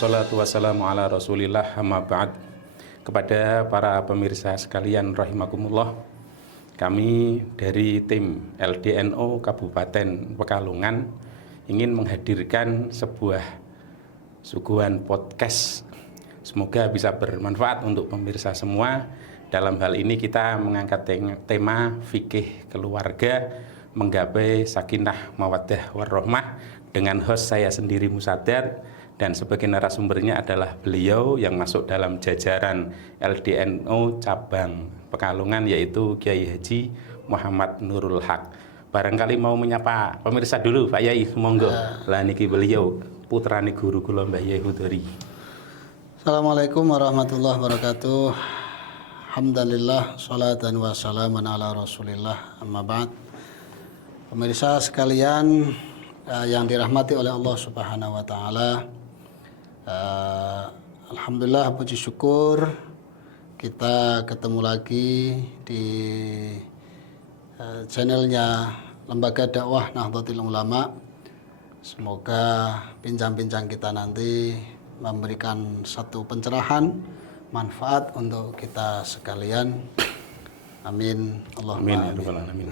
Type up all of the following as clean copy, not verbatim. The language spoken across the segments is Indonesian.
wassalatu wassalamu ala rasulillah amma ba'd. Kepada para pemirsa sekalian rahimakumullah, kami dari tim LDNO Kabupaten Pekalongan ingin menghadirkan sebuah suguhan podcast. Semoga bisa bermanfaat untuk pemirsa semua. Dalam hal ini kita mengangkat tema fikih keluarga menggapai sakinah mawaddah warahmah dengan host saya sendiri Musadar, dan sebagai narasumbernya adalah beliau yang masuk dalam jajaran LDNO cabang Pekalongan, yaitu Kiai Haji Muhammad Nurul Haq. Barangkali mau menyapa pemirsa dulu Pak Yai, monggo. Lah niki beliau putrane guru kula Mbah Yai Hudori. Assalamualaikum warahmatullahi wabarakatuh. Alhamdulillah, salatan wa salaman ala rasulillah, amma ba'd. Pemirsa sekalian yang dirahmati oleh Allah Subhanahu wa Ta'ala, alhamdulillah, puji syukur kita ketemu lagi di channelnya Lembaga Dakwah Nahdlatul Ulama. Semoga bincang-bincang kita nanti memberikan satu pencerahan, manfaat untuk kita sekalian. Amin. Allahumma amin.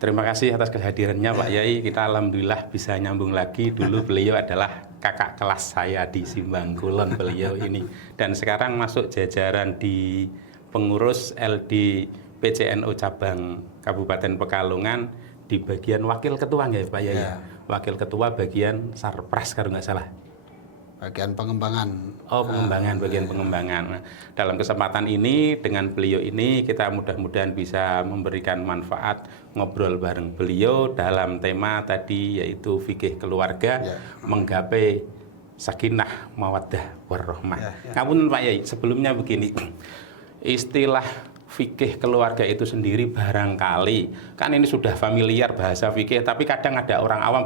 Terima kasih atas kehadirannya Pak Yai. Kita alhamdulillah bisa nyambung lagi. Dulu beliau adalah kakak kelas saya di Simbang Kulon beliau ini, dan sekarang masuk jajaran di pengurus LD PCNO cabang Kabupaten Pekalongan di bagian wakil ketua nggak Pak Yai? Ya. Wakil ketua bagian Sarpras kalau nggak salah. Bagian pengembangan. Oh, pengembangan, bagian pengembangan. Nah, dalam kesempatan ini dengan beliau ini kita mudah-mudahan bisa memberikan manfaat, ngobrol bareng beliau dalam tema tadi yaitu fikih keluarga menggapai sakinah mawaddah warahmah. Ngapunten Pak Yai, sebelumnya begini. Istilah fikih keluarga itu sendiri barangkali kan ini sudah familiar bahasa fikih, tapi kadang ada orang awam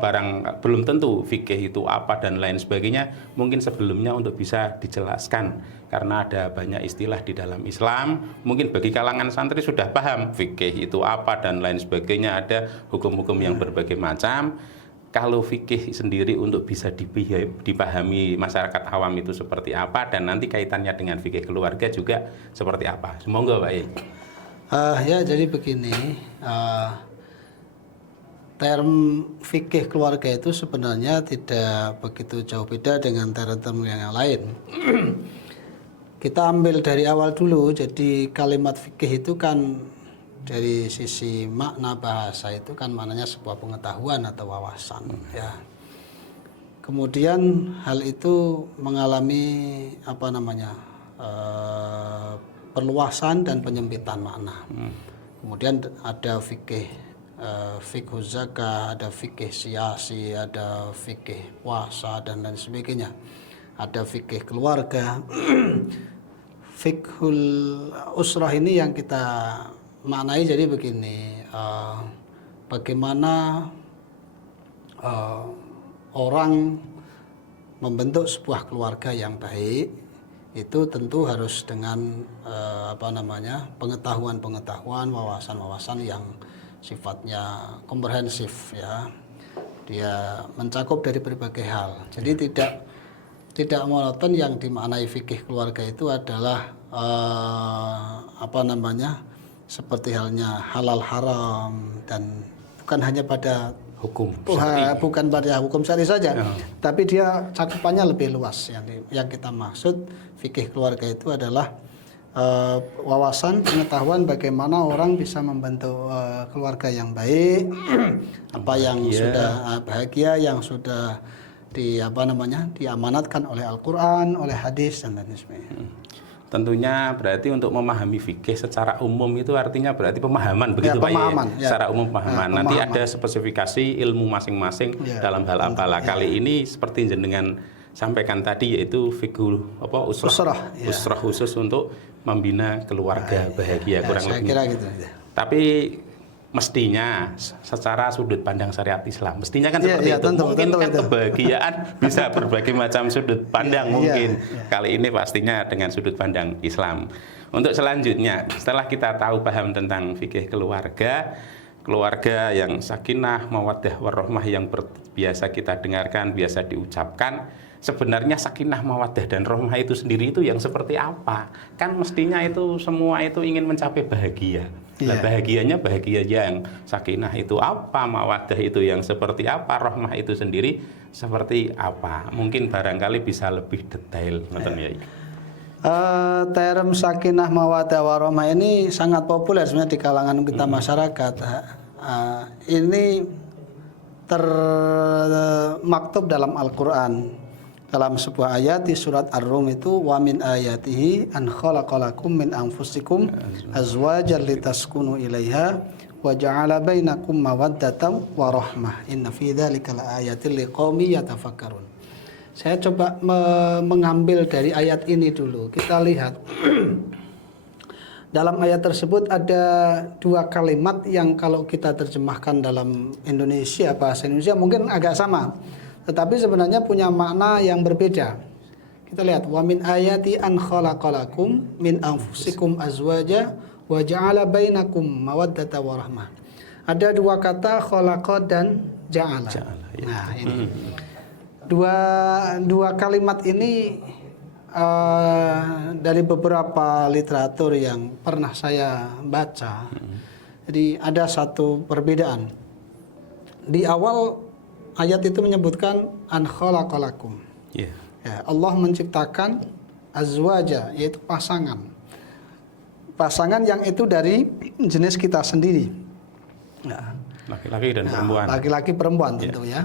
belum tentu fikih itu apa dan lain sebagainya. Mungkin sebelumnya untuk bisa dijelaskan, karena ada banyak istilah di dalam Islam. Mungkin bagi kalangan santri sudah paham fikih itu apa dan lain sebagainya, ada hukum-hukum yang berbagai macam. Kalau fikih sendiri untuk bisa dipahami masyarakat awam itu seperti apa, dan nanti kaitannya dengan fikih keluarga juga seperti apa. Semoga Pak Yai. Ya, jadi begini, term fikih keluarga itu sebenarnya tidak begitu jauh beda dengan term yang lain. Kita ambil dari awal dulu. Jadi kalimat fikih itu kan dari sisi makna bahasa itu kan maknanya sebuah pengetahuan atau wawasan, ya. Kemudian hal itu mengalami perluasan dan penyempitan makna. Kemudian ada fikih fikih zakah, ada fikih siasi, ada fikih puasa dan lain sebagainya. Ada fikih keluarga. Fikhul usrah ini yang kita maknai jadi begini, bagaimana orang membentuk sebuah keluarga yang baik itu tentu harus dengan pengetahuan-pengetahuan, wawasan-wawasan yang sifatnya komprehensif, ya. Dia mencakup dari berbagai hal. Jadi tidak monoton. Yang dimaknai fikih keluarga itu adalah seperti halnya halal haram, dan bukan hanya pada hukum bukan pada hukum syar'i saja, tapi dia cakupannya lebih luas. Yang kita maksud fikih keluarga itu adalah wawasan, pengetahuan bagaimana orang bisa membentuk keluarga yang baik, sudah bahagia, yang sudah diamanatkan oleh Al-Quran, oleh hadis dan lain sebagainya. Tentunya berarti untuk memahami fikih secara umum itu artinya berarti pemahaman, begitu Pak ya? Secara umum pemahaman. Nanti ada spesifikasi ilmu masing-masing dalam hal apalah. Kali ini seperti jenengan sampaikan tadi, yaitu fikih usrah khusus untuk membina keluarga bahagia, kurang lebih. Kira gitu. Tapi mestinya secara sudut pandang syariat Islam mestinya kan seperti itu. Mungkin kan kebahagiaan bisa berbagai macam sudut pandang mungkin. Kali ini pastinya dengan sudut pandang Islam. Untuk selanjutnya, setelah kita tahu paham tentang fikih keluarga, keluarga yang sakinah, mawaddah, warahmah yang biasa kita dengarkan, biasa diucapkan, sebenarnya sakinah, mawaddah, dan rahmah itu sendiri itu yang seperti apa? Kan mestinya itu semua itu ingin mencapai bahagia. Nah, bahagianya bahagia yang sakinah itu apa, mawaddah itu yang seperti apa, rahmah itu sendiri seperti apa? Mungkin barangkali bisa lebih detail, ya. Term sakinah mawaddah warahmah ini sangat populer sebenarnya di kalangan kita masyarakat. Ini termaktub dalam Al-Qur'an. Dalam sebuah ayat di surat Ar-Rum itu wa min ayatihi an khalaqalakum min anfusikum azwajan litaskunu ilaiha wa ja'ala bainakum mawaddatan wa rahmah. Inna fi dzalika laayatil liqaumin yatafakkarun. Saya coba mengambil dari ayat ini dulu. Kita lihat. Dalam ayat tersebut ada dua kalimat yang kalau kita terjemahkan dalam Indonesia, bahasa Indonesia mungkin agak sama. Tetapi sebenarnya punya makna yang berbeda. Kita lihat. Wa min ayati an khalaqalakum min anfusikum azwaja wa ja'ala bainakum mawaddata wa rahmah. Ada dua kata khalaqa dan ja'ala. Nah, ini. Dua kalimat ini dari beberapa literatur yang pernah saya baca. Jadi ada satu perbedaan. Di awal ayat itu menyebutkan an khalaqalakum. Ya, Allah menciptakan azwaja, yaitu pasangan. Pasangan yang itu dari jenis kita sendiri. Ya. Laki-laki dan perempuan. Laki-laki perempuan tentu ya.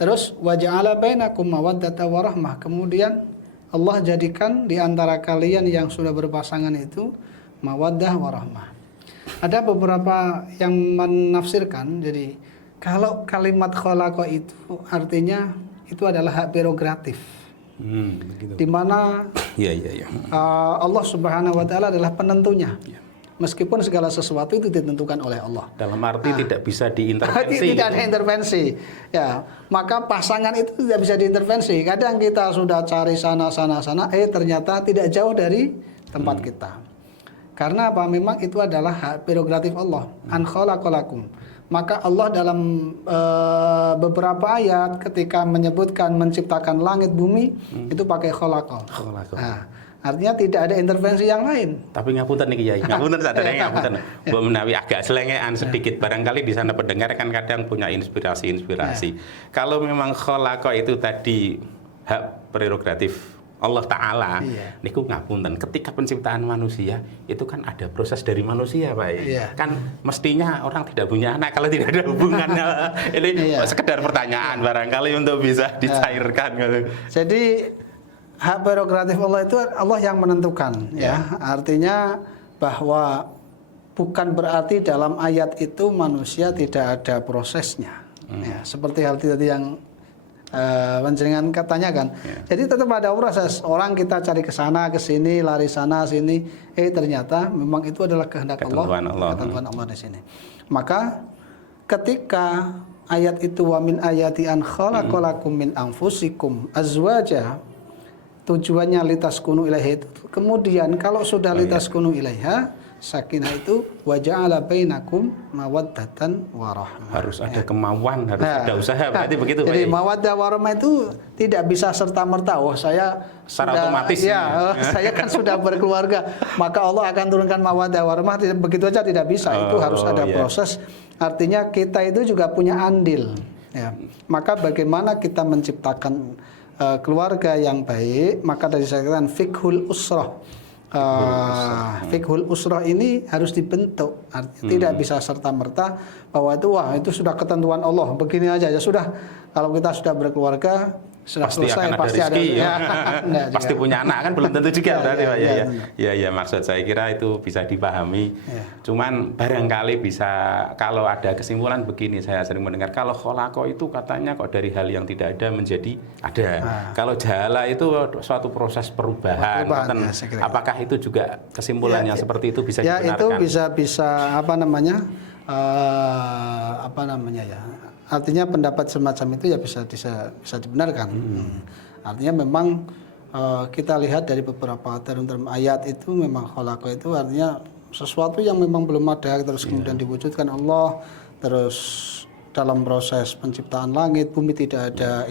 Terus wa ja'ala bainakum mawaddata wa rahmah. Kemudian Allah jadikan di antara kalian yang sudah berpasangan itu mawaddah wa rahmah. Ada beberapa yang menafsirkan, jadi kalau kalimat khalaqa itu artinya itu adalah hak prerogatif. Di mana Allah Subhanahu wa taala adalah penentunya. Meskipun segala sesuatu itu ditentukan oleh Allah. Dalam arti tidak bisa diintervensi. Tidak ada intervensi. Ya, maka pasangan itu tidak bisa diintervensi. Kadang kita sudah cari sana, ternyata tidak jauh dari tempat kita. Karena apa? Memang itu adalah hak prerogatif Allah. An khalaqalakum. Maka Allah dalam beberapa ayat ketika menyebutkan menciptakan langit bumi itu pakai khalaqa. Nah, artinya tidak ada intervensi yang lain. Tapi ngapunten nih Kiai, ngapunten sadarnya ngapunten. Mbok menawi agak selengean sedikit, barangkali di sana pendengar kan kadang punya inspirasi. Kalau memang khalaqa itu tadi hak prerogatif Allah Ta'ala, niku ngapunten. Ketika penciptaan manusia itu kan ada proses dari manusia, Pak. Kan mestinya orang tidak punya anak kalau tidak ada hubungannya. Ini sekedar pertanyaan barangkali untuk bisa dicairkan. Jadi hak prerogatif Allah itu Allah yang menentukan, ya. Artinya bahwa bukan berarti dalam ayat itu manusia tidak ada prosesnya. Ya, seperti hal tadi yang panjenengan katanyakan. Jadi tetap ada proses. Orang kita cari ke sana, ke sini, lari sana, sini. Ternyata memang itu adalah kehendak Allah. Ketentuan Allah di sini. Maka ketika ayat itu wa min ayati an khalaqalakum min anfusikum azwaja, tujuannya litaskunu ilaiha itu. Kemudian kalau sudah litaskunu ilaiha, sakinah itu wa ja'ala bainakum mawaddatan wa rahmah. Harus ada kemauan, harus ada usaha, berarti begitu. Jadi mawaddah wa rahmah itu tidak bisa serta-merta, saya secara sudah, otomatis. Saya kan sudah berkeluarga, maka Allah akan turunkan mawaddah wa rahmah, begitu aja tidak bisa. Itu harus ada proses. Artinya kita itu juga punya andil. Ya. Maka bagaimana kita menciptakan keluarga yang baik, maka dari saya katakan fiqhul usrah. Fiqhul usrah ini harus dibentuk. Artinya tidak bisa serta-merta bahwa itu sudah ketentuan Allah, begini aja ya sudah. Kalau kita sudah berkeluarga sudah pasti selesai, akan pasti ada rezeki, ada pasti punya anak kan belum tentu juga berarti Pak. Ya, maksud saya kira itu bisa dipahami. Cuman barangkali bisa, kalau ada kesimpulan begini, saya sering mendengar kalau khalaqa itu katanya kok dari hal yang tidak ada menjadi ada. Kalau jala itu suatu proses perubahan. Apakah itu juga kesimpulannya seperti itu bisa dibenarkan? Itu bisa artinya pendapat semacam itu ya bisa dibenarkan. Artinya memang kita lihat dari beberapa term ayat itu memang khalaqa itu artinya sesuatu yang memang belum ada terus kemudian diwujudkan Allah, terus dalam proses penciptaan langit bumi tidak ada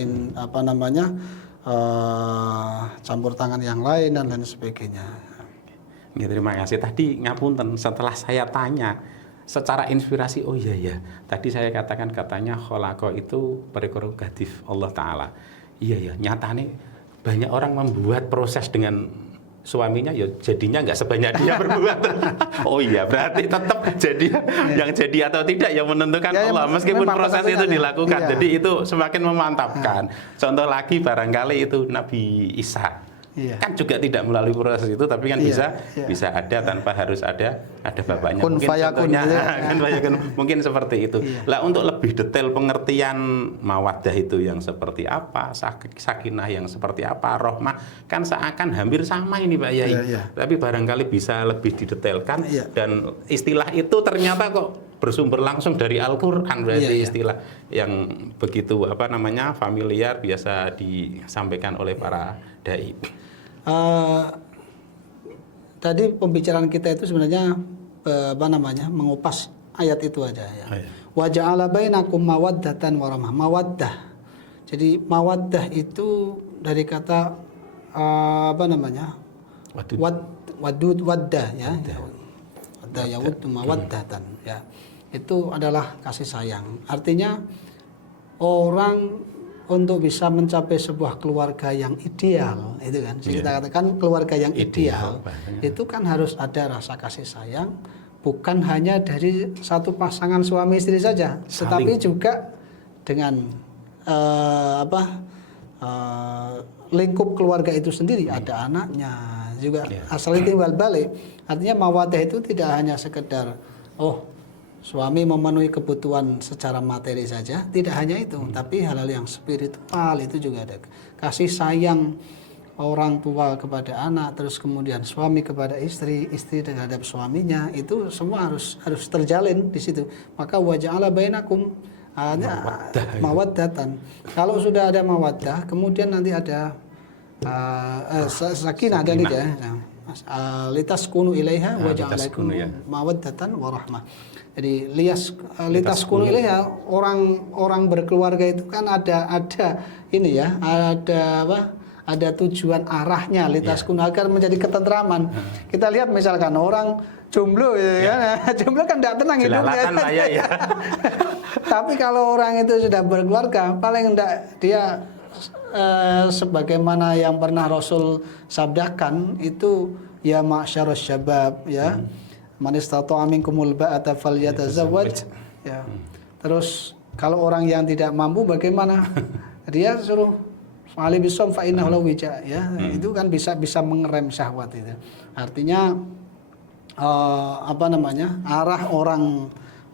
campur tangan yang lain dan lain sebagainya. Ya, terima kasih. Tadi ngapunten setelah saya tanya secara inspirasi, oh iya ya, tadi saya katakan katanya kholaqa itu prerogatif Allah Ta'ala. Iya ya, nyatanya banyak orang membuat proses dengan suaminya ya jadinya nggak sebanyak dia berbuat. Oh iya, berarti tetap jadi yang jadi atau tidak yang menentukan Ya, Allah meskipun proses itu dilakukan. Iya. Jadi itu semakin memantapkan. Contoh lagi barangkali itu Nabi Isa. Iya. Kan juga tidak melalui proses itu, tapi kan Iya, bisa ada tanpa harus ada bapaknya. Kun Mungkin fayakun, contohnya gitu ya. kan fayakun, mungkin seperti itu. Iya. Lah untuk lebih detail pengertian mawaddah itu yang seperti apa, sakinah yang seperti apa, rohmah, kan seakan hampir sama ini Pak Yai. Iya. Tapi barangkali bisa lebih didetailkan. Iya. Dan istilah itu ternyata kok bersumber langsung dari Al-Qur'an, berarti Iya. istilah yang begitu familiar biasa disampaikan oleh para dai. Tadi pembicaraan kita itu sebenarnya mengupas ayat itu aja ya. Oh, iya. Wa ja'ala bainakum mawaddatan wa rahmah. Mawaddah. Jadi mawaddah itu dari kata wadud waddah ya. Waddah yawuddu mawaddatan ya. Itu adalah kasih sayang. Artinya orang untuk bisa mencapai sebuah keluarga yang ideal, itu kan. Kita katakan keluarga yang ideal itu kan harus ada rasa kasih sayang, bukan hanya dari satu pasangan suami istri saja, tetapi juga dengan lingkup keluarga itu sendiri, ada anaknya juga. Asal timbal balik, artinya mawaddah itu tidak hanya sekedar suami memenuhi kebutuhan secara materi saja, tidak hanya itu, tapi hal-hal yang spiritual itu juga ada. Kasih sayang orang tua kepada anak, terus kemudian suami kepada istri, istri terhadap suaminya, itu semua harus terjalin di situ. Maka wa ja'ala bainakum mawaddatan. Kalau sudah ada mawaddah, kemudian nanti ada sakinah dan ya. Litaskunu ilaiha wa ja'alakum mawaddatan wa rahmah. Jadi litaskunu ilaiha, orang berkeluarga itu kan ada ini ya, ada tujuan arahnya, litaskunu agar menjadi ketentraman. Kita lihat misalkan orang jomblo ya kan, jomblo kan tidak tenang hidupnya. Ya. Tapi kalau orang itu sudah berkeluarga, paling tidak dia sebagaimana yang pernah Rasul sabdakan itu, ya ma'syarus syabab ya, man istata'a minkumul ba'ata falyatazawwaj ya. Terus kalau orang yang tidak mampu bagaimana? Dia suruh fa'ali bisom fa innahu lahu wija ya. Itu kan bisa mengerem syahwat itu. Artinya arah orang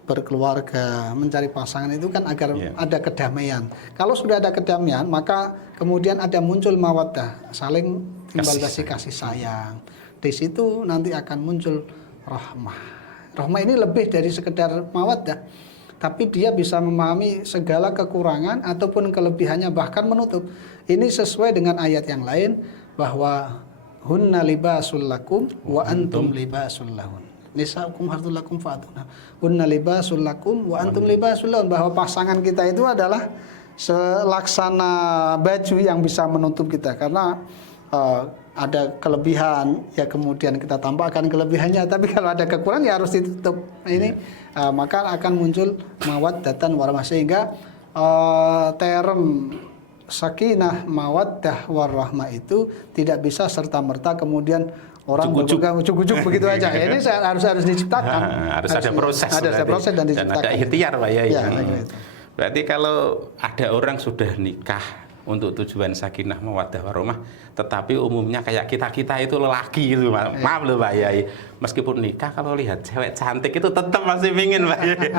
berkeluarga mencari pasangan itu kan agar ada kedamaian. Kalau sudah ada kedamaian, maka kemudian ada muncul mawaddah, saling timbal kasih sayang. Di situ nanti akan muncul rahmah. Rahmah ini lebih dari sekedar mawaddah, tapi dia bisa memahami segala kekurangan ataupun kelebihannya, bahkan menutup. Ini sesuai dengan ayat yang lain bahwa hunna libasul lakum wa antum libasul lahun. Nisa'ukum harthul lakum fa'atuna. Hunna libasul lakum wa antum libasul lahun, bahwa pasangan kita itu adalah selaksana baju yang bisa menutup kita, karena ada kelebihan ya kemudian kita tampakkan kelebihannya, tapi kalau ada kekurangan ya harus ditutup. Ini maka akan muncul mawaddatan warahmah, sehingga term sakinah mawaddah warahmah itu tidak bisa serta-merta kemudian orang ujuk-ujuk begitu aja. Ini harus diciptakan. Harus ada proses. Ada proses dan diciptakan. Dan ada ikhtiar Pak Yai. Ya, berarti kalau ada orang sudah nikah untuk tujuan sakinah mawaddah warahmah, tetapi umumnya kayak kita itu lelaki gitu, maaf loh Pak Yai, meskipun nikah kalau lihat cewek cantik itu tetap masih pingin Pak Yai.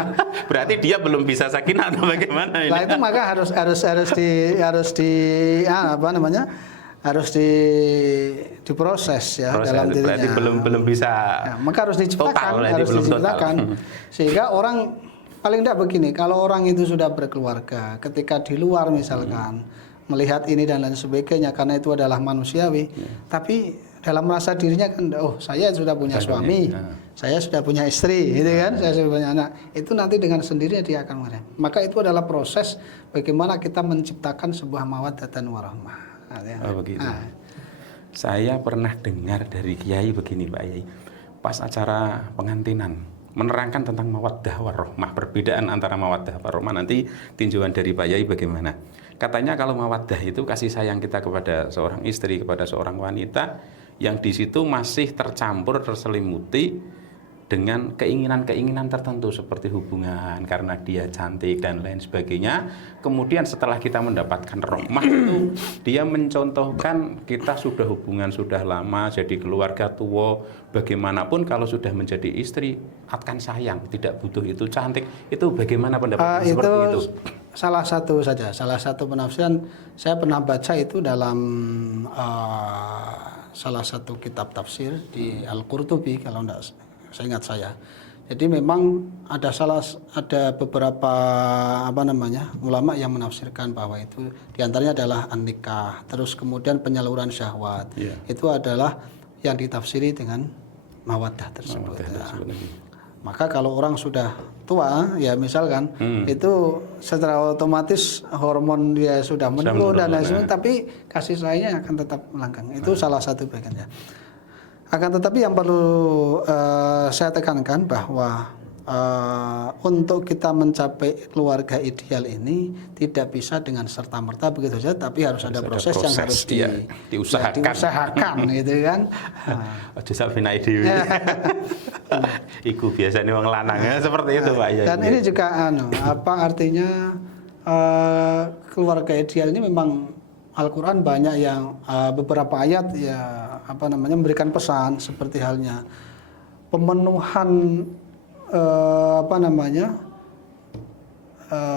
Berarti dia belum bisa sakinah atau bagaimana ini? Nah itu maka harus diproses ya dalam dirinya. Berarti belum bisa. Ya, maka harus diciptakan, total. Sehingga orang paling tidak begini, kalau orang itu sudah berkeluarga, ketika di luar misalkan melihat ini dan lain sebagainya, karena itu adalah manusiawi, tapi dalam merasa dirinya kan, oh saya sudah punya suami, saya sudah punya istri, gitu kan, saya sudah punya anak. Itu nanti dengan sendirinya dia akan mengerti. Maka itu adalah proses bagaimana kita menciptakan sebuah mawaddatan warahmah. Oh begitu. Saya pernah dengar dari kiai begini Pak Yai, pas acara pengantinan menerangkan tentang mawaddah warahmah, perbedaan antara mawaddah warahmah. Nanti tinjauan dari Pak Yai bagaimana? Katanya kalau mawaddah itu kasih sayang kita kepada seorang istri, kepada seorang wanita yang di situ masih tercampur, terselimuti dengan keinginan-keinginan tertentu seperti hubungan karena dia cantik dan lain sebagainya. Kemudian setelah kita mendapatkan rahmah itu, dia mencontohkan kita sudah hubungan sudah lama, jadi keluarga tua, bagaimanapun kalau sudah menjadi istri akan sayang, tidak butuh itu cantik. Itu bagaimana pendapat seperti itu? Salah satu saja, salah satu penafsiran saya pernah baca itu dalam salah satu kitab tafsir di Al-Qurtubi kalau enggak saya ingat saya. Jadi memang ada beberapa ulama yang menafsirkan bahwa itu diantaranya adalah an-nikah, terus kemudian penyaluran syahwat. Itu adalah yang ditafsiri dengan mawaddah tersebut. Maka kalau orang sudah tua, ya misalkan itu secara otomatis hormon dia sudah menurun dan lain sebagainya, tapi kasih sayangnya akan tetap melangkang. Itu salah satu bagiannya. Akan tetapi yang perlu saya tekankan bahwa untuk kita mencapai keluarga ideal ini tidak bisa dengan serta-merta begitu saja, tapi harus ada proses yang harus diusahakan gitu kan. Ojo sak penake dhewe. Iku biasanya wong lanang seperti itu Pak ya. Dan ini juga artinya keluarga ideal ini memang Al-Quran banyak yang beberapa ayat memberikan pesan seperti halnya pemenuhan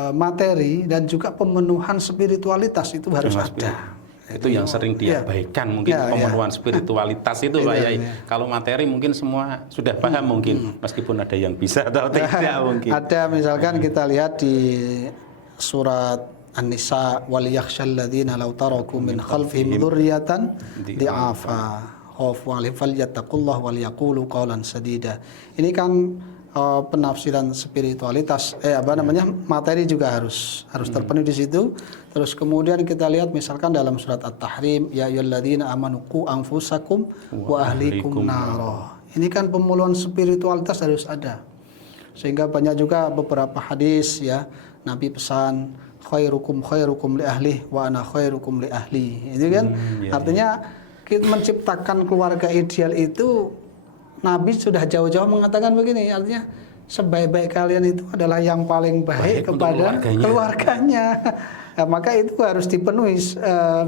materi dan juga pemenuhan spiritualitas itu harus ada. Itu yang sering diabaikan mungkin pemenuhan spiritualitas itu Pak Yai. Kalau materi mungkin semua sudah paham mungkin, meskipun ada yang bisa atau tidak mungkin. Ada misalkan kita lihat di surat An-Nisa wal yakhshal ladzina law taraku min khalfihim dzurriyyatan di'afa khafu 'alaihim falyattaqullah wal yaqulu qawlan sadida. Ini kan penafsiran spiritualitas materi juga harus terpenuhi di situ. Terus kemudian kita lihat misalkan dalam surat At-Tahrim ya ayyuhalladzina amanu qu anfusakum wa ahlikum nara. Ini kan pemulihan spiritualitas harus ada. Sehingga banyak juga beberapa hadis ya Nabi pesan khairukum li ahli wa ana khairukum li ahli. Itu kan artinya kita menciptakan keluarga ideal itu Nabi sudah jauh-jauh mengatakan begini, artinya sebaik-baik kalian itu adalah yang paling baik kepada keluarganya. Nah, maka itu harus dipenuhi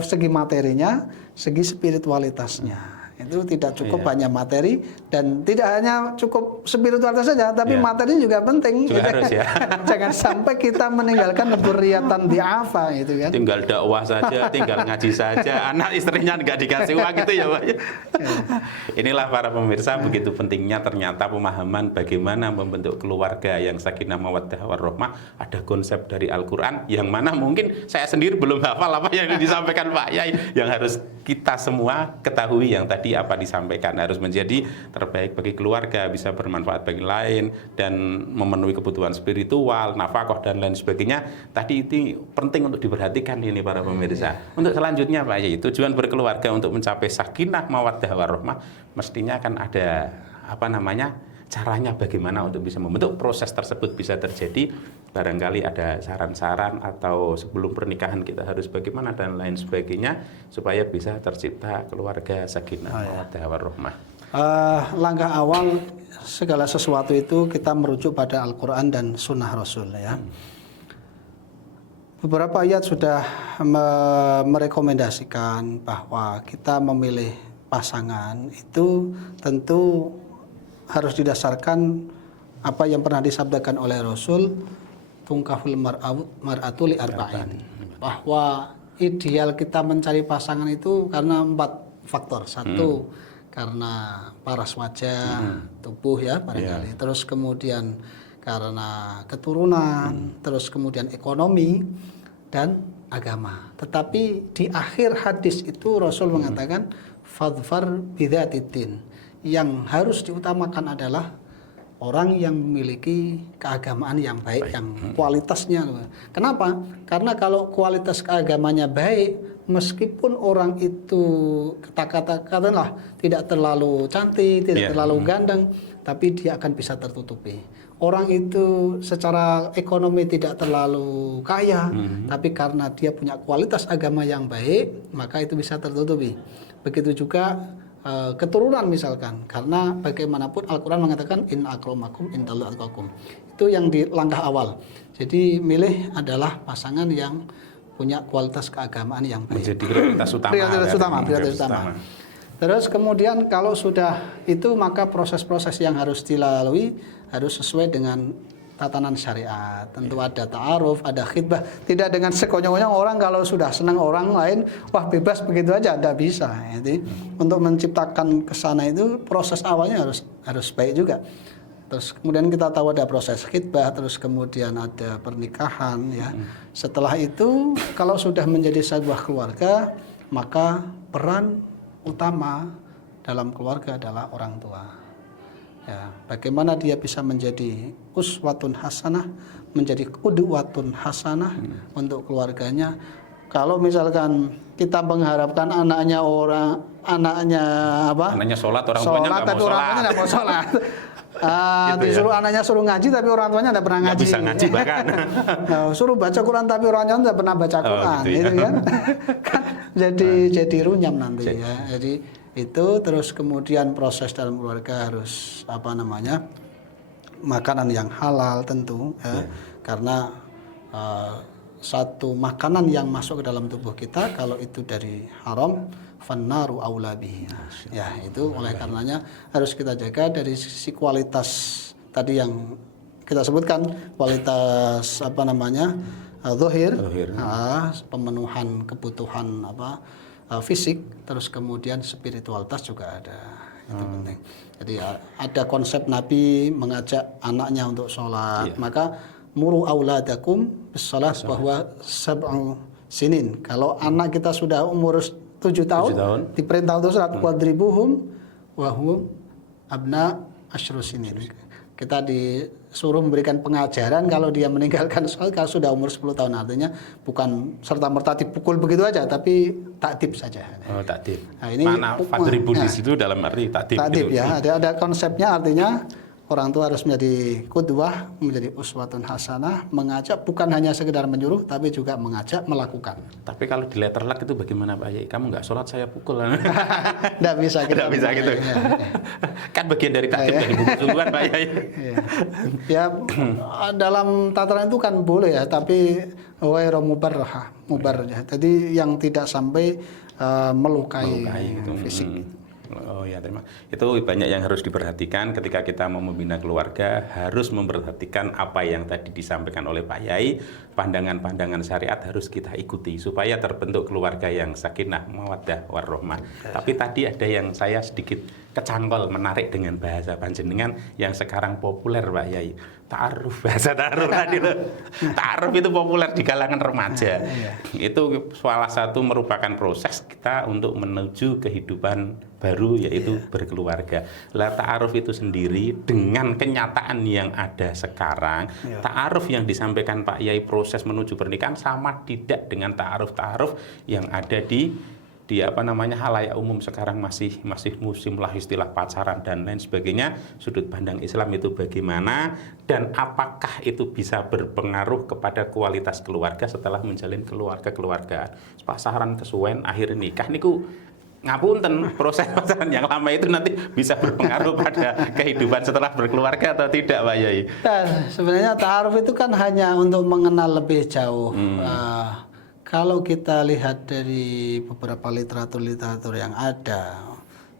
segi materinya, segi spiritualitasnya. Itu tidak cukup hanya materi dan tidak hanya cukup spiritualitas saja, tapi materi juga penting. Juga harus ya. Jangan sampai kita meninggalkan dzurriyyatan di'afa itu kan. Tinggal dakwah saja, tinggal ngaji saja, anak istrinya enggak dikasih uang gitu ya Pak. Inilah para pemirsa begitu pentingnya ternyata pemahaman bagaimana membentuk keluarga yang sakinah mawaddah warahmah. Ada konsep dari Al-Qur'an yang mana mungkin saya sendiri belum hafal apa yang disampaikan Pak Yai, yang harus kita semua ketahui yang tadi apa disampaikan harus menjadi terbaik bagi keluarga, bisa bermanfaat bagi lain dan memenuhi kebutuhan spiritual, nafkah dan lain sebagainya. Tadi itu penting untuk diperhatikan ini para pemirsa. Untuk selanjutnya Pak Yai, tujuan berkeluarga untuk mencapai sakinah mawaddah warahmah mestinya kan ada caranya bagaimana untuk bisa membentuk proses tersebut bisa terjadi. Barangkali ada saran-saran atau sebelum pernikahan kita harus bagaimana dan lain sebagainya supaya bisa tercipta keluarga sakinah mawaddah warahmah. Langkah awal segala sesuatu itu kita merujuk pada Al-Quran dan Sunnah Rasul ya. Beberapa ayat sudah merekomendasikan bahwa kita memilih pasangan itu tentu harus didasarkan apa yang pernah disabdakan oleh Rasul, tungkahul mar'atu li arba'in, bahwa ideal kita mencari pasangan itu karena 4 faktor. Satu, karena paras wajah, tubuh ya barangkali. Terus kemudian karena keturunan, terus kemudian ekonomi dan agama. Tetapi di akhir hadis itu Rasul mengatakan fadfar bidzatiddin. Yang harus diutamakan adalah orang yang memiliki keagamaan yang baik, yang kualitasnya. Kenapa? Karena kalau kualitas keagamanya baik, meskipun orang itu katakanlah tidak terlalu cantik, tidak terlalu ganteng, tapi dia akan bisa tertutupi. Orang itu secara ekonomi tidak terlalu kaya, tapi karena dia punya kualitas agama yang baik, maka itu bisa tertutupi. Begitu juga keturunan misalkan, karena bagaimanapun Al-Quran mengatakan in akramakum indallahi atqakum. Itu yang di langkah awal. Jadi milih adalah pasangan yang punya kualitas keagamaan yang baik. Menjadi prioritas utama. Prioritas utama. Terus kemudian kalau sudah itu, maka proses-proses yang harus dilalui harus sesuai dengan tatanan syariat. Tentu ada ta'aruf, ada khidbah. Tidak dengan sekonyong-konyong orang kalau sudah senang orang lain, wah bebas begitu aja, tidak bisa. Jadi untuk menciptakan kesana itu proses awalnya harus baik juga. Terus kemudian kita tahu ada proses khidbah, terus kemudian ada pernikahan ya. Setelah itu kalau sudah menjadi sebuah keluarga, maka peran utama dalam keluarga adalah orang tua. Ya, bagaimana dia bisa menjadi uswatun hasanah, menjadi qudwatun hasanah untuk keluarganya. Kalau misalkan kita mengharapkan anaknya sholat, orang tuanya nggak mau sholat. Gitu disuruh anaknya suruh ngaji tapi orang tuanya tidak pernah ngaji. Nggak bisa ngaji bahkan. Nah, suruh baca Quran tapi orang tuanya tidak pernah baca Quran, gitu kan? Kan jadi runyam nanti ya. Jadi itu terus kemudian proses dalam keluarga harus makanan yang halal tentu ya. Karena satu makanan yang masuk ke dalam tubuh kita kalau itu dari haram, fannaru aula bihi. Ya, itu oleh karenanya harus kita jaga dari sisi kualitas tadi yang kita sebutkan, kualitas zahir, pemenuhan kebutuhan fisik, terus kemudian spiritualitas juga ada. Itu penting. Jadi ada konsep Nabi mengajak anaknya untuk sholat, maka muru auladakum bis-shalah bahwa sab'u sinin. Kalau anak kita sudah umur 7 tahun diperintah untuk sholat, wadribuhum wa hum abna asyru sinin. Kita disuruh memberikan pengajaran kalau dia meninggalkan sholat kalau sudah umur 10 tahun. Artinya bukan serta-merta dipukul begitu aja, tapi takdib saja. Oh, takdib. Nah, ini mana fadribu di situ dalam arti takdib. Takdib gitu. Ya, ada konsepnya, artinya orang tua harus menjadi qudwah, menjadi uswatun hasanah, mengajak bukan hanya sekedar menyuruh, tapi juga mengajak melakukan. Tapi kalau di letterlock itu bagaimana Pak Yai? Kamu nggak sholat saya pukul. Tidak bisa gitu. Tidak bisa gitu. Ya. Kan bagian dari takdib dari buku sungguhan Pak Yai. Ya, dalam tataran itu kan boleh ya, tapi ghairu mubarrah. Jadi yang tidak sampai melukai gitu. Fisik. Oh ya, terima. Itu banyak yang harus diperhatikan ketika kita mau membina keluarga, harus memperhatikan apa yang tadi disampaikan oleh Pak Yai, pandangan-pandangan syariat harus kita ikuti supaya terbentuk keluarga yang sakinah, mawaddah, warahmah. Tapi tadi ada yang saya sedikit kecangkol, menarik dengan bahasa panjenengan yang sekarang populer Pak Yai. Ta'aruf, bahasa ta'aruf tadi loh. Ta'aruf itu populer di kalangan remaja. Itu salah satu merupakan proses kita untuk menuju kehidupan baru, yaitu berkeluarga. Lah ta'aruf itu sendiri dengan kenyataan yang ada sekarang, ta'aruf yang disampaikan Pak Yai proses menuju pernikahan sama tidak dengan ta'aruf yang ada di halayak umum sekarang, masih musim lah istilah pacaran dan lain sebagainya. Sudut pandang Islam itu bagaimana dan apakah itu bisa berpengaruh kepada kualitas keluarga setelah menjalin keluarga-keluargaan. Pasaran kesuwen akhir nikah niku ngapunten, proses pacaran yang lama itu nanti bisa berpengaruh pada kehidupan setelah berkeluarga atau tidak Pak Yai? Sebenarnya ta'aruf itu kan hanya untuk mengenal lebih jauh. Kalau kita lihat dari beberapa literatur yang ada,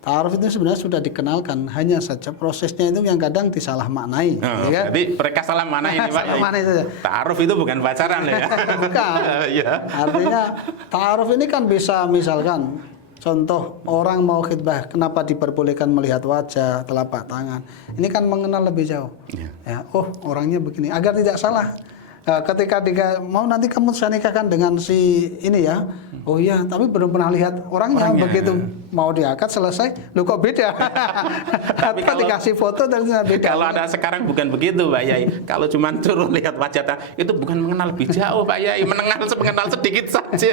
ta'aruf itu sebenarnya sudah dikenalkan, hanya saja prosesnya itu yang kadang disalah maknai. Ya? Jadi mereka salah maknai ini Pak. Ta'aruf itu bukan pacaran ya? Bukan. Artinya ta'aruf ini kan bisa misalkan, contoh orang mau khidbah, kenapa diperbolehkan melihat wajah, telapak tangan? Ini kan mengenal lebih jauh. Ya, oh orangnya begini, agar tidak salah. Ketika mau nanti kamu saya nikahkan dengan si ini ya, oh iya, tapi belum pernah lihat orangnya. Begitu mau diakad selesai, lu kok beda? Tapi kalau dikasih foto ternyata beda. Kalau ada sekarang bukan begitu Pak Yai. Kalau cuma turun lihat wajahnya, itu bukan mengenal lebih jauh Pak Yai, mengenal sedikit saja.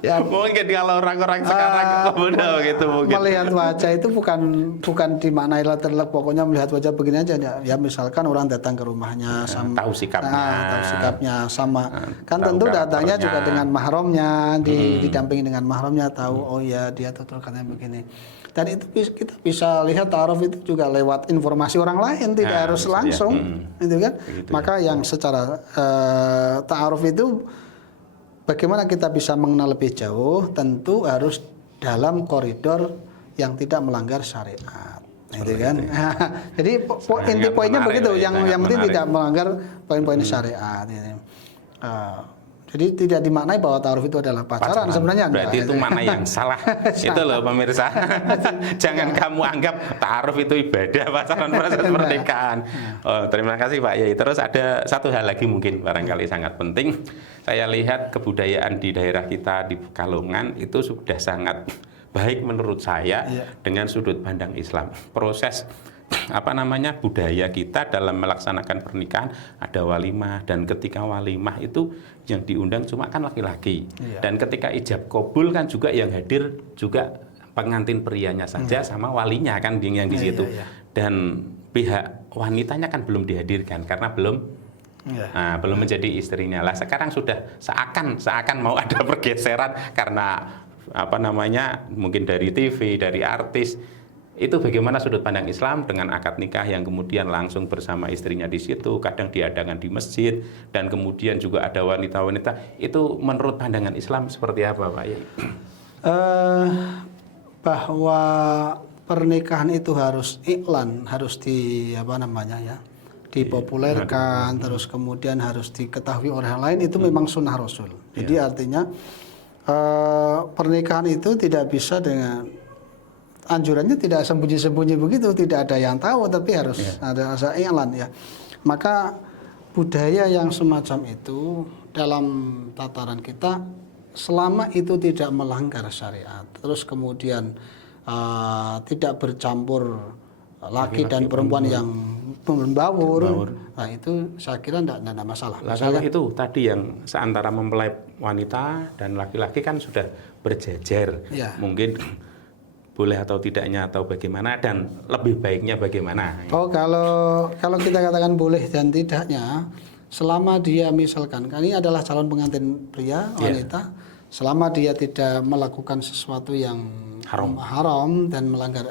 Ya mungkin kalau orang-orang sekarang mudah gitu mungkin. Melihat wajah itu bukan dimaknai letterlek, pokoknya melihat wajah begini aja ya. Misalkan orang datang ke rumahnya sama tahu sikapnya, sama kan tentu datangnya juga dengan mahramnya, didampingi dengan mahramnya, tahu oh ya dia tutur katanya begini. Dan itu kita bisa lihat ta'aruf itu juga lewat informasi orang lain, tidak harus langsung, gitu kan. Begitu, maka yang secara ta'aruf itu bagaimana kita bisa mengenal lebih jauh, tentu harus dalam koridor yang tidak melanggar syariat. Gitu kan. Jadi inti poinnya begitu, yang penting tidak melanggar poin-poin syariat. Jadi tidak dimaknai bahwa ta'aruf itu adalah pacaran. Sebenarnya berarti itu makna yang salah. Itu loh pemirsa. Jangan kamu anggap ta'aruf itu ibadah, pacaran proses pernikahan. Oh, terima kasih Pak Yai. Terus ada satu hal lagi mungkin barangkali sangat penting. Saya lihat kebudayaan di daerah kita di Pekalongan itu sudah sangat baik menurut saya dengan sudut pandang Islam. Proses budaya kita dalam melaksanakan pernikahan ada walimah, dan ketika walimah itu yang diundang cuma kan laki-laki, dan ketika ijab kabul kan juga yang hadir juga pengantin prianya saja sama walinya kan yang di situ, dan pihak wanitanya kan belum dihadirkan karena belum menjadi istrinya lah. Sekarang sudah seakan mau ada pergeseran karena mungkin dari TV, dari artis. Itu bagaimana sudut pandang Islam dengan akad nikah yang kemudian langsung bersama istrinya di situ, kadang diadakan di masjid, dan kemudian juga ada wanita-wanita. Itu menurut pandangan Islam seperti apa Pak Yai? Bahwa pernikahan itu harus iklan, harus dipopulerkan, terus kemudian harus diketahui oleh yang lain, itu memang sunnah Rasul. Jadi artinya pernikahan itu tidak bisa dengan anjurannya tidak sembunyi-sembunyi begitu, tidak ada yang tahu, tapi harus ada iklan ya. Maka budaya yang semacam itu dalam tataran kita, selama itu tidak melanggar syariat, terus kemudian tidak bercampur laki dan perempuan yang membaur, nah itu saya kira tidak ada masalah. Kalau itu tadi yang seantara mempelai wanita dan laki-laki kan sudah berjejer, mungkin boleh atau tidaknya atau bagaimana, dan lebih baiknya bagaimana? Oh, kalau kita katakan boleh dan tidaknya, selama dia misalkan ini adalah calon pengantin pria wanita, selama dia tidak melakukan sesuatu yang haram dan melanggar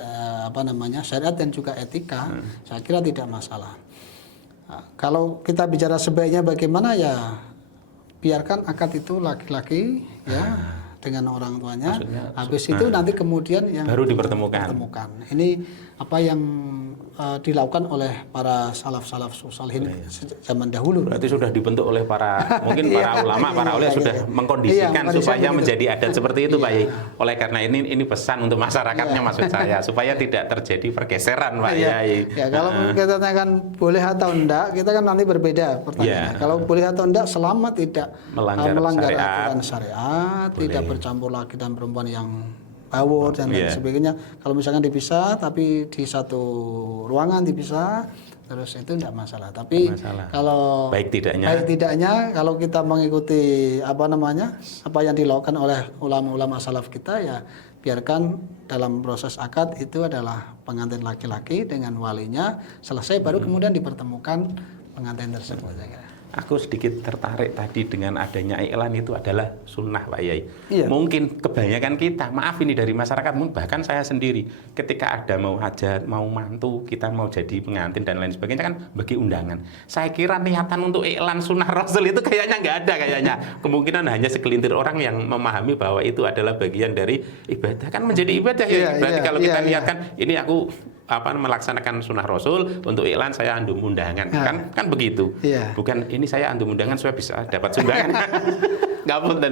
syariat dan juga etika, saya kira tidak masalah. Kalau kita bicara sebaiknya bagaimana, ya biarkan akad itu laki-laki dengan orang tuanya. Maksudnya, habis itu nanti kemudian yang baru dipertemukan. Ini apa yang dilakukan oleh para salaf salihin zaman dahulu. Berarti sudah dibentuk oleh para ulama, para ulama sudah mengkondisikan supaya menjadi adat seperti itu Pak Yai. Oleh karena ini pesan untuk masyarakatnya maksud saya, supaya tidak terjadi pergeseran Pak Yai. Kalau kita tanyakan boleh atau enggak, kita kan nanti berbeda pertanyaannya. Kalau boleh atau enggak selama tidak melanggar aturan syariat, tidak bercampur laki dan perempuan yang baur dan lain sebagainya. Kalau misalkan dipisah tapi di satu ruangan dipisah, terus itu tidak masalah. Tapi kalau baik tidaknya kalau kita mengikuti apa yang dilakukan oleh ulama-ulama salaf kita, ya biarkan dalam proses akad itu adalah pengantin laki-laki dengan walinya, selesai baru kemudian dipertemukan pengantin tersebut. Aku sedikit tertarik tadi dengan adanya iklan itu adalah sunnah Pak Yai. Mungkin kebanyakan kita, maaf ini dari masyarakat, bahkan saya sendiri, ketika ada mau hajat, mau mantu, kita mau jadi pengantin dan lain sebagainya kan bagi undangan. Saya kira niatan untuk iklan sunnah Rasul itu kayaknya nggak ada kayaknya. Kemungkinan hanya segelintir orang yang memahami bahwa itu adalah bagian dari ibadah. Kan menjadi ibadah berarti kalau kita niatkan ini aku melaksanakan sunnah Rasul, untuk iklan saya andum undangan, kan begitu. Bukan ini saya andum undangan supaya bisa dapat sumbangan.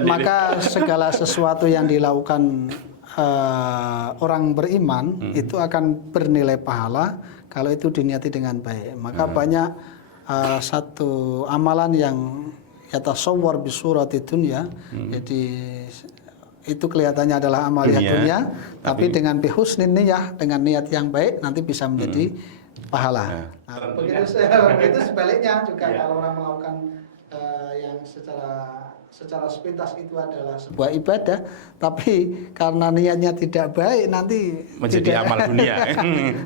Maka segala sesuatu yang dilakukan orang beriman itu akan bernilai pahala kalau itu diniati dengan baik. Maka banyak satu amalan yang yatasawwar bi surati dunya. Jadi itu kelihatannya adalah amal dunia, tapi dengan bihusnin niyah, dengan niat yang baik nanti bisa menjadi pahala. Nah, begitu sebaliknya juga kalau orang melakukan yang secara sepintas itu adalah sebuah ibadah, tapi karena niatnya tidak baik nanti menjadi amal dunia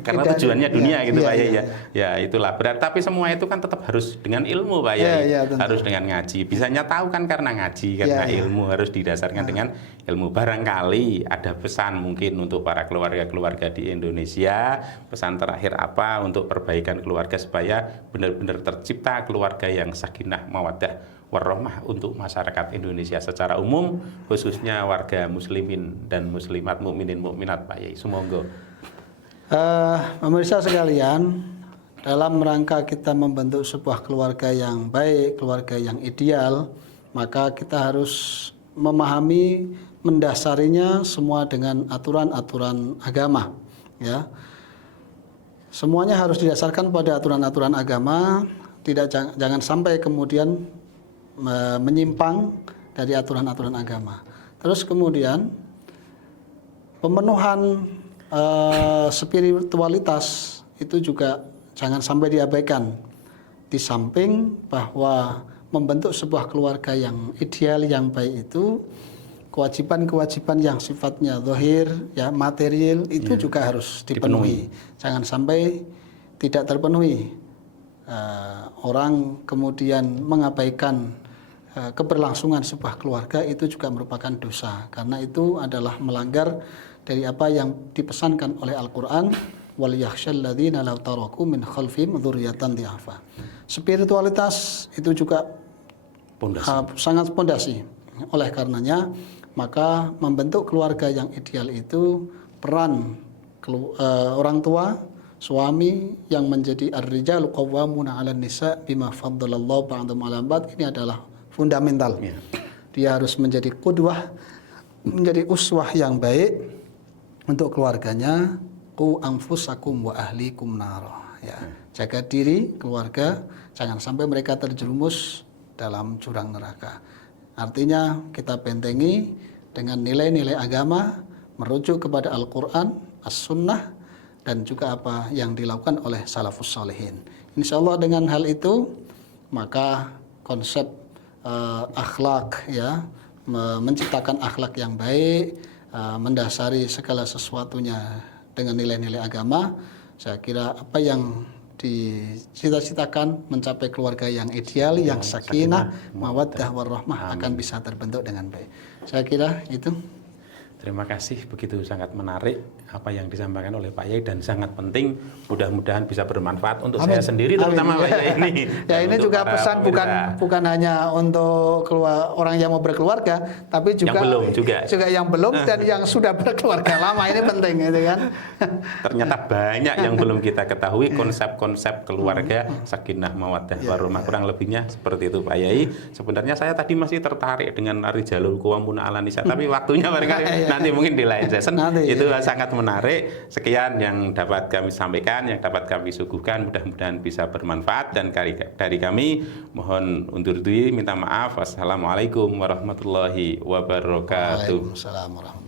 karena tujuannya dunia gitu Pak Yai ya. Ya itulah berat, tapi semua itu kan tetap harus dengan ilmu Pak Yai, harus dengan ngaji. Bisanya tahu kan karena ngaji, karena ilmu harus didasarkan dengan ilmu. Barangkali ada pesan mungkin untuk para keluarga-keluarga di Indonesia, pesan terakhir apa untuk perbaikan keluarga supaya benar-benar tercipta keluarga yang sakinah mawaddah warahmah untuk masyarakat Indonesia secara umum, khususnya warga muslimin dan muslimat, mukminin mukminat Pak Yai. Semoga. Pemirsa sekalian, dalam rangka kita membentuk sebuah keluarga yang baik, keluarga yang ideal, maka kita harus memahami, mendasarinya semua dengan aturan-aturan agama, ya. Semuanya harus didasarkan pada aturan-aturan agama, jangan sampai kemudian menyimpang dari aturan-aturan agama. Terus kemudian pemenuhan spiritualitas itu juga jangan sampai diabaikan. Di samping bahwa membentuk sebuah keluarga yang ideal, yang baik itu kewajiban-kewajiban yang sifatnya zahir, ya material itu juga harus dipenuhi. Jangan sampai tidak terpenuhi. Orang kemudian mengabaikan keberlangsungan sebuah keluarga itu juga merupakan dosa, karena itu adalah melanggar dari apa yang dipesankan oleh Al-Qur'an, wal yakhshal ladzina law taraku min khalfihim dzurriyyatan dhi'afa. Spiritualitas itu juga sangat pondasi. Oleh karenanya maka membentuk keluarga yang ideal itu peran orang tua, suami yang menjadi ar-rijalu qawwamuna 'alan nisa bima faddalallahu ba'dahum 'ala ba'd, ini adalah fundamental. Dia harus menjadi qudwah, menjadi uswah yang baik untuk keluarganya. Qu anfusakum wa ahlikum nara. Ya, jaga diri keluarga, jangan sampai mereka terjerumus dalam jurang neraka. Artinya kita bentengi dengan nilai-nilai agama, merujuk kepada Al-Qur'an, As-Sunnah, dan juga apa yang dilakukan oleh salafus salihin. Insyaallah dengan hal itu maka konsep akhlak, ya, menciptakan akhlak yang baik, mendasari segala sesuatunya dengan nilai-nilai agama, saya kira apa yang dicita-citakan mencapai keluarga yang ideal, yang sakinah, mawaddah warahmah akan bisa terbentuk dengan baik. Saya kira itu. Terima kasih, begitu sangat menarik apa yang disampaikan oleh Pak Yai dan sangat penting, mudah-mudahan bisa bermanfaat untuk saya sendiri terutama Pak Yai ini. Ya ini juga pesan bukan hanya untuk orang yang mau berkeluarga, tapi juga yang belum dan yang sudah berkeluarga lama, ini penting gitu kan. Ternyata banyak yang belum kita ketahui konsep-konsep keluarga sakinah mawaddah warahmah, kurang lebihnya seperti itu Pak Yai. Sebenarnya saya tadi masih tertarik dengan rijalul qawwamuna 'alan nisa, tapi waktunya barangkali nanti mungkin di lain session. Itu sangat menarik. Sekian yang dapat kami sampaikan, yang dapat kami suguhkan, mudah-mudahan bisa bermanfaat, dan dari kami mohon undur diri, minta maaf. Wassalamualaikum warahmatullahi wabarakatuh. Waalaikumsalam warahmatullahi wabarakatuh.